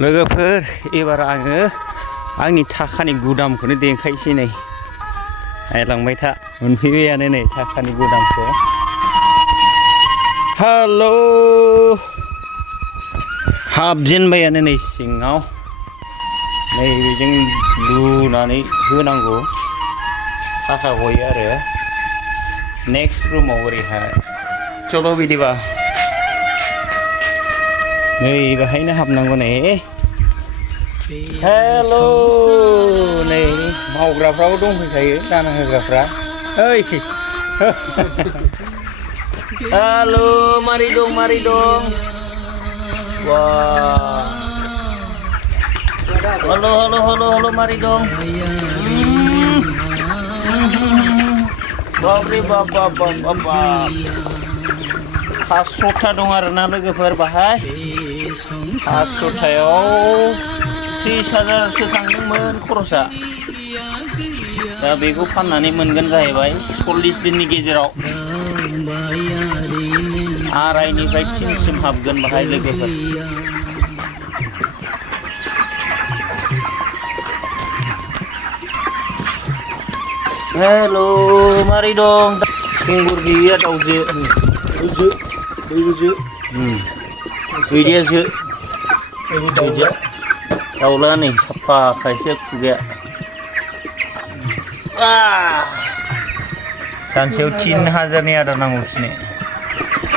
लोगोफोर एबार आङो आंनि थाखानि गुदामखौनो देखायसै नै नायलांबाय था मोनफैबायानो नै थाखानि गुदामखौ हेलौ हाबजेनबायानो नै सिङाव नै बेजों लुनानै होनांगौ थाखा गयो आरो नेक्स्ट रुमाव ओरैहाय चलो बिदिबा नै बाहायनो हाबनांगौ नै हेल' नै मावग्राफ्राबो दंफैखायो दाना होग्राफ्रा ओइ हेल' मारै दं वा हेल' मारै दं बाब्रे बाब 500था दं आरोना लोगोफोर बाहाय 500थायाव 30,000सो थांदोंमोन खरसा दा बेखौ फाननानै मोनगोन जाहैबाय 40 दिननि गेजेराव 2.5निफ्राय 3सिम हाबगोन बाहाय लोगोफोर हेल' मारै दं खुंगुर गैया दाउजो गैयासो दाउला नै साफा खायसे खुगाया सानसेयाव 3,000नि आदार नांगौ बिसोरनो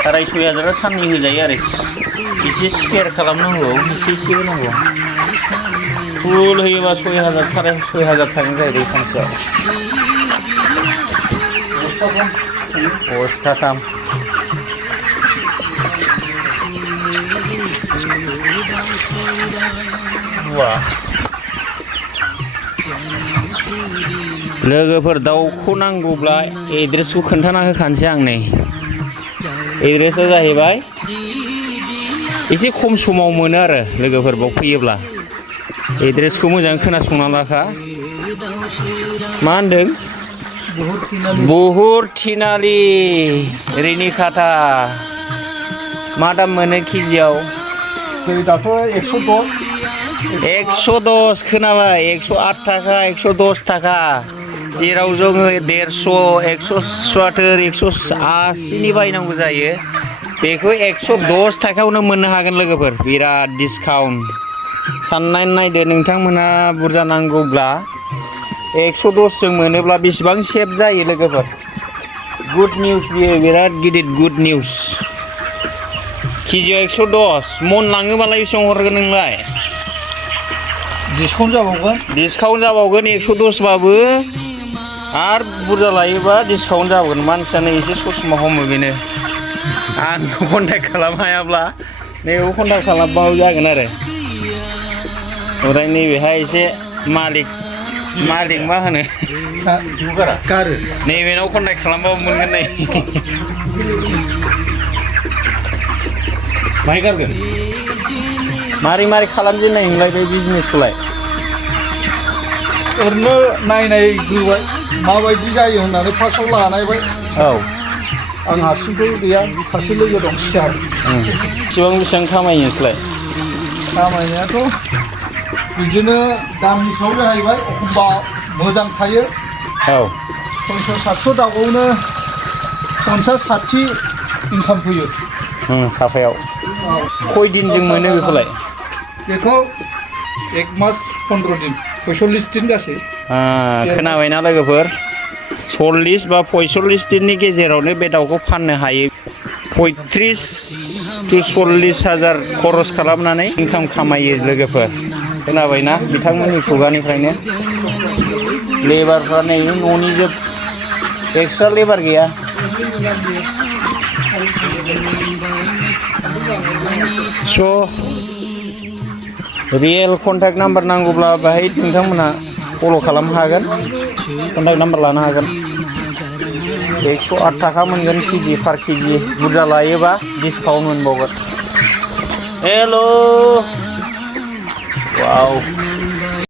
6,500 साननै होजायो आरो एसे स्पेयार खालामनांगौ एसे होनांगौ फुल होयोबा 6,000 6,500 थाङो जाहैबाय सानसेयाव बस्थाथाम लोगोफोर दाउखौ नांगौब्ला एड्रेसखौ खोन्थाना होखानोसै आं नै एड्रेसा जाहैबाय एसे खम समाव मोनो आरो लोगोफोर बाव फैयोब्ला एड्रेसखौ मोजाङै खोनासंना लाखा मा होनदों बुहुर थिनालि रेनिखाथा मा दाम मोनो केजियाव दाथ' 110 खोनाबाय 108 थाखा 110 थाखा जेराव जोङो 150 170 180नि बायनांगौ जायो बेखौ 110 थाखायावनो मोननो हागोन लोगोफोर बिराद डिसकाउन्ट साननानै नायदो नोंथांमोनहा बुरजा नांगौब्ला 110 जों मोनोब्ला बेसेबां सेफ जायो लोगोफोर गुड निउस बियो बिराद गिदिर गुड निउस केजियाव 110 मन लाङोबालाय बेसेबां हरगोन नोंलाय डिसकाउन्ट जाबावगोन 110 बाबो आरो बुरजा लायोबा डिसकाउन्ट जाबावगोन मानसियानो एसे ससमा हमो बेनो आं कन्टेक्ट खालाम हायाब्ला नैबेखौ कन्टेक्ट खालामबाबो जागोन आरो ओमफ्राय नैबेहाय एसे मालिक मा होनो नैबेनाव कन्टेक्ट खालामबाबो मोनगोन नै माइ गारगोन मारै खालामजेननाय नोंलाय बे बिजनेसखौलाय ओरैनो नायग्रोबाय माबायदि जायो होननानै फार्स्टआव लानायबाय औ आं हारसिंथ' गैया सासे लोगो दं सियार बेसेबां खामायो नोंसोरलाय खामायनायाथ' बिदिनो दामनि सायाव जाहैबाय एखमबा मोजां थायो औ 500-700 दाउआवनो 50-60 इनकाम फैयो साफायाव खय दिनजों मोनो बेखौलाय बेखौ 1 मास 15 दिन 46 दिन गासै खोनाबायना लोगोफोर 40 बा 45 दिननि गेजेरावनो बे दाउखौ फाननो हायो 35-40,000 खरस खालामनानै इनकाम खामायो लोगोफोर खोनाबायना बिथांमोननि खुगानिफ्रायनो लेबारफ्रा नै न'नि जोब एक्सट्रा लेबार गैया स' रियेल कन्टेक्ट नाम्बार नांगौब्ला बाहाय नोंथांमोनहा फल' खालामनो हागोन कन्टेक्ट नाम्बार लानो हागोन 108 थाखा मोनगोन केजि पार केजि बुरजा लायोबा डिसकाउन्ट मोनबावगोन हेल' वाव